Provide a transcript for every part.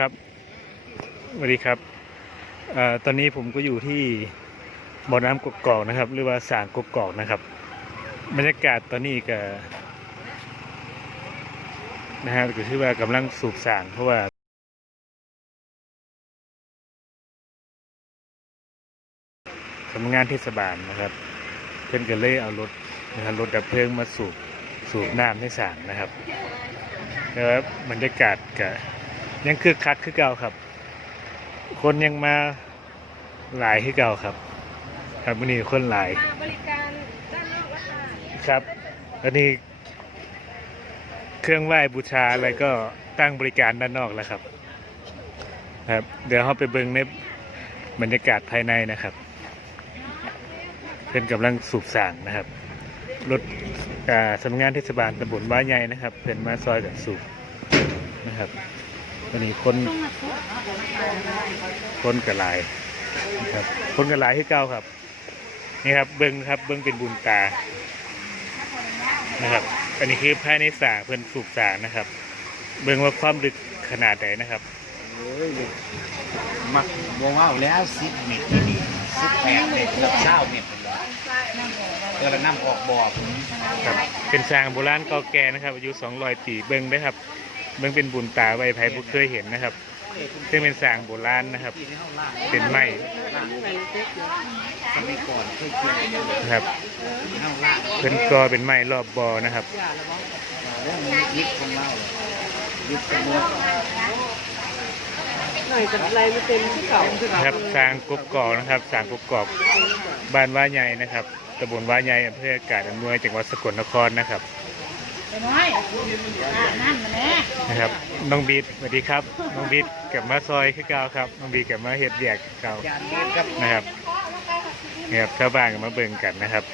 ครับสวัสดีครับอตอนนี้ผมก็อยู่ที่บ่อน้ำกกอกนะครับ หรือว่าสางกกอกนะครับ บรรยากาศตอนนี้ก็นะฮะก็คือว่ากำลังสูบสางเพราะว่าสำงานเทศบาลนะครับ เพื่อนก็เลยเอารถนะครับรถดับเพลิงมาสูบสูบน้ำให้สางนะครับแล้วบรรยากาศก็ ยังคึกคักคือเก่าครับ คนยังมาหลายคือเก่าครับ ครับวันนี้คนหลายมาบริการด้านนอกแล้วค่ะครับอันนี้เครื่องไหว้บูชาอะไรก็ตั้งบริการด้านนอกแล้วครับ ครับ เดี๋ยวเราไปเบิ่งในบรรยากาศภายในนะครับ เป็นกำลังสูบสางนะครับ รถอ่าสำนักงานเทศบาลตำบลบ้านใหญ่นะครับเพิ่นมาซอยกับสูบนะครับ วันนี้คนคนกระลายนะครับ คนกระลายที่เก้าครับ นี่ครับเบิ้งครับเบิ้งเป็นบุญตานะครับ อันนี้คือภายในสางเพื่อนสูบสางนะครับ เบิ้งว่าความลึกขนาดไหนนะครับโอ้ยมักบวงว่าวแล้วสิบเมตรที่นี่สิบแปดเมตรเกือบเก้าเมตรเลยเออแล้วน้ำออกบ่อผมครับเป็นสางโบราณเก่าแก่นะครับอายุ200ปีเบิ้งได้ครับ เบิ้งเป็นบุญตาไว้ไผบุเคยเห็นนะครับ ซึ่งเป็นสางโบราณนะครับที่ในห้องล่างเป็นไม้สมัยก่อนเคยเกี่ยวนะครับในห้องล่างเพิ่นกอเป็นไม้รอบบอนะครับเรื่องนี้ยึดของเรายึดของเราหน่อยจะอะไรไม่เป็นที่เขานะครับสร้างกบกอกนะครับสร้างกบกอกบ้านว่าใหญ่นะครับตำบลว่าใหญ่อำเภออากาศอำนวยจังหวัดสกลนครนะครับ น้อยนั่นมาแน่นะครับน้องบีดสวัสดีครับน้องบีดกลับมาซอยคือเก่าครับน้องบีดกลับมาเฮ็ดเบียกเก่านเมตรครับนะครับนี่ครับชาวบ้านก็มาเบิ่งกันนะครับ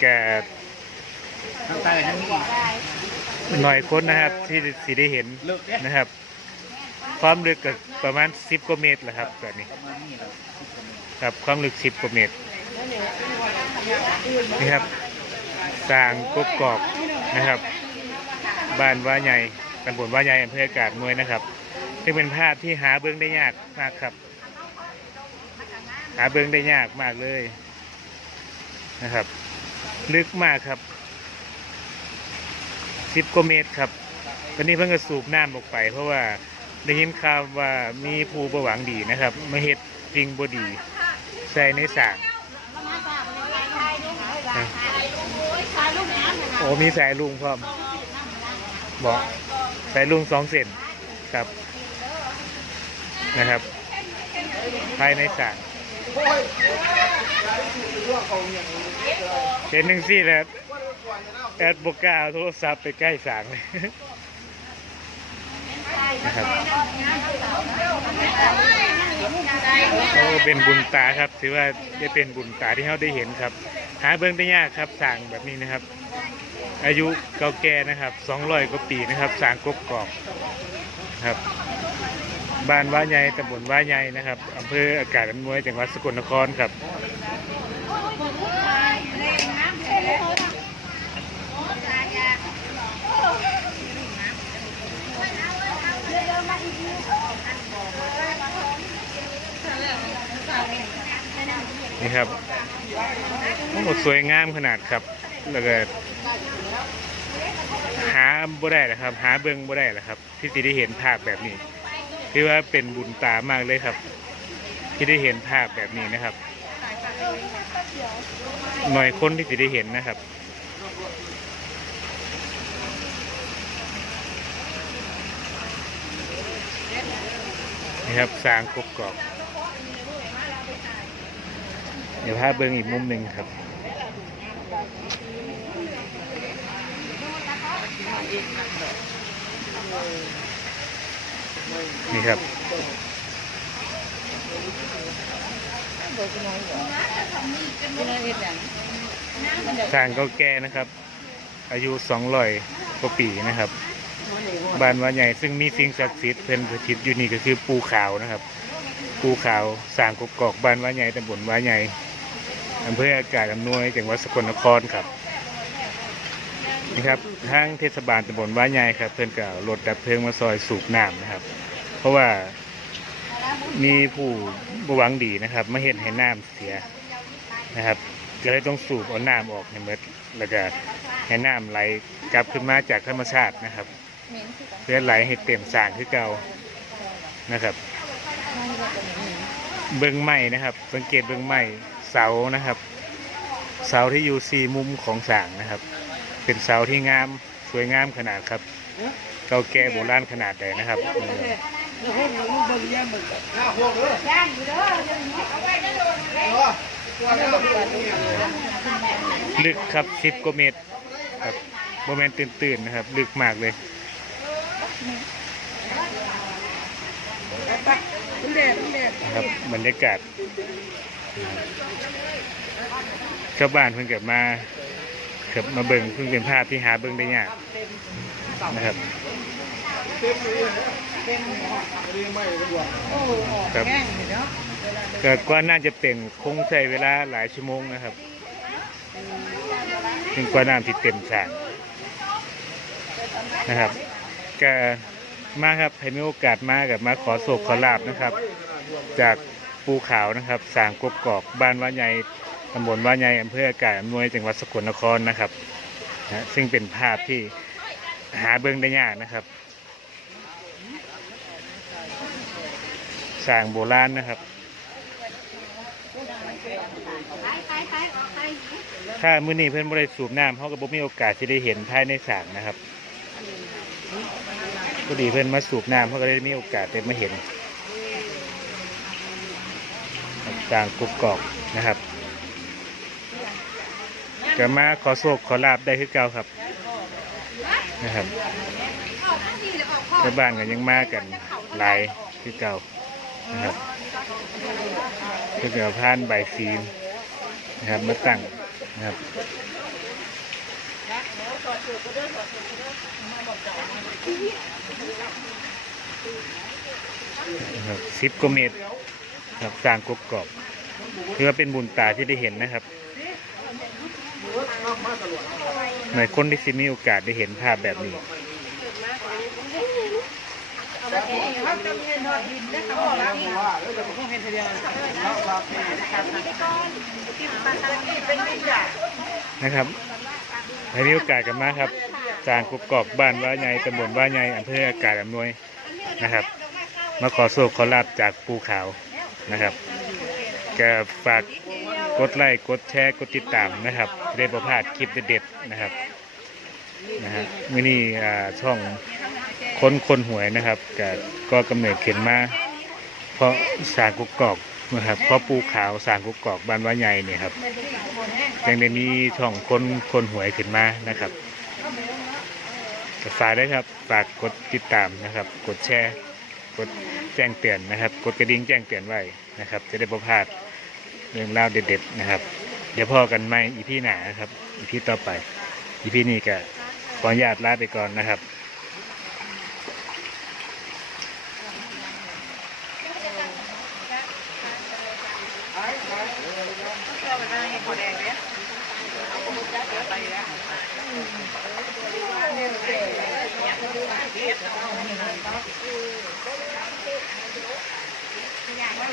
แกทางใต้ทั้งนี้หน่อยคนนะครับที่สิได้เห็นนะครับ ความลึกก็ประมาณ10กว่าเมตรแหละครับแบบนี้ครับความลึก10กว่าเมตรนี่ครับสร้างกบกอก นะครับ บ้านว่าใหญ่ตำบลว่าใหญ่อำเภออากาศมวยนะครับซึ่งเป็นภาพที่หาเบิ้งได้ยากมากครับ หาเบิ้งได้ยากมากเลยนะครับ ลึกมากครับสิบกว่าเมตรครับตอนนี้เพิ่งจะสูบน้ำออกไป เพราะว่าได้ยินข่าวว่ามีผู้ประหวังดีนะครับ มาเฮ็ดสิ่งบดี ใส่ในสระโอ้มีสายลุงพร้อมบอกสายลุงสองเส้นครับนะครับ ภายในสระเห็นหนึ่งซี่แล้วแอดบกล้าโทรศัพท์ไปใกล้สางเลยนะครับโอ้เป็นบุญตาครับ ถือว่าได้เป็นบุญตาที่เขาได้เห็นครับ หาเบื้องได้ยากครับสร้างแบบนี้นะครับ อายุเก่าแก่นะครับ200กว่าปีนะครับสางกบกอกครับบ้านว่าใหญ่ตำบลว่าใหญ่นะครับอำเภออากาศอำนวยจังหวัดสกลนครครับนี่ครับโอ้สวยงามขนาดครับแล้วก็ หาบ่ได้นะครับ หาเบิ่งบ่ได้แหละครับ ที่สิได้เห็นภาพแบบนี้คือว่าเป็นบุญตามากเลยครับ ที่ได้เห็นภาพแบบนี้นะครับหน่อยคนที่สิได้เห็นนะครับนี่ครับสร้างกบกอกเดี๋ยวพาเบิ้องอีกมุมหนึ่งครับ นี่ครับสร้างก่าแก่นะครับ อายุ200กว่าปีนะครับบ้านว่าใหญ่ซึ่งมีสิ่งศักดิ์สิทธิ์เป็นประทิตอยู่นี่ก็คือปูขาวนะครับ ปูขาวสร้างกกอกบ้านว่าใหญ่ตำบลว่าใหญ่อำเภออากาศอำนวยจังหวัดสกลนครครับ นี่ครับทางเทศบาลตำบลว่าใหญ่ครับ เพื่อนกับรถดับเพลิงมาซอยสูบน้ำนะครับ เพราะว่ามีผู้บหวังดีนะครับ มาเห็นให้น้ำเสียนะครับก็เลยต้องสูบเอาน้ำออกให้หมดแล้วก็ให้น้ำไหลกลับขึ้นมาจากธรรมชาตินะครับ เพื่อไหลให้เต็มสางคือเก่านะครับเบิ้องไม้นะครับ สังเกตเบิ้องไม้เสานะครับ เสาที่อยู่สี่มุมของสางนะครับ เป็นเสาที่งามสวยงามขนาดครับ เก่าแก่โบราณขนาดใดนะครับลึกครับสิบกว่าเมตรครับโมเมนต์ตื่นๆนะครับ ลึกมากเลยครับบรรยากาศชาวบ้านเพิ่งเกิดมา เกิดมาเบิ่งเพิ่งเป็นภาพที่หาเบิ่งได้ยากนะครับครับก็กว่าน่าจะเป็นคงใช้เวลาหลายชั่วโมงนะครับถึงกว่าน้ำที่เต็มสระนะครับก็มาครับให้มีโอกาสมากับมาขอโศกขอลาบนะครับ จากปูขาวนะครับสางกบกอกบ้านว่าใหญ่ ตำบลว่าใหญ่อำเภออากาศอำนวยจังหวัดสกลนครนะครับนะซึ่งเป็นภาพที่หาเบิ่งได้ยากนะครับสร้างโบราณนะครับ ถ้ามื้อนี้เพื่อนบ่ได้สูบน้ำเขาก็บ่มีโอกาสที่ได้เห็นภายในสระนะครับพอดีเพื่อนมาสูบน้ำเขาก็ได้มีโอกาสได้มาเห็นต่างกุกกอกนะครับ ก็มาขอโชคขอลาบได้คือเก่าครับนะครับชาวบ้านก็ยังมากันหลายคือเก่านะครับเพื่อเอาผ่านใบายซีนนะครับมาตั้งนะครับนะครับสิบกว่าเมตรครับสร้างกบกรอบถือว่าเป็นบุญตาที่ได้เห็นนะครับ หมายคนที่สิมีโอกาสได้เห็นภาพแบบนี้เขาจะมีนอดดินได้คำว่าที่เขาเห็นทีเดียวเป็นนะครับให้มีโอกาสกันมากครับสร้างกบกรอบบ้านว่าใหญ่ตำบลว่าใหญ่อำเภออากาศอำนวยนะครับ มาขอโศกขอลาบจากปูขาวนะครับก็ฝาก กดไลค์กดแชร์กดติดตามนะครับจะได้ประพลาดคลิปเด็ดๆนะครับนะฮะมื่อนี้อ่าช่องคนคนหวยนะครับก็ก็กำเนิดขึ้นมาเพราะสางกุกกอกนะครับเพราะปูขาวสางกุกกอกบ้านว่าใหญ่เนี่ยครับยังได้มีช่องคนคนหวยขึ้นมานะครับฝากได้ครับฝากกดติดตามนะครับ กดแชร์ กดแจ้งเตือนนะครับ กดกระดิ่งแจ้งเตือนไว้นะครับ จะได้ประพลาด เรื่องราเด็ดๆนะครับ เดี๋ยวพอกันไหมอีพี่หนาครับ อีพี่ต่อไป อีพี่นี้ก็ขออนุญาตลาไปก่อนนะครับ เ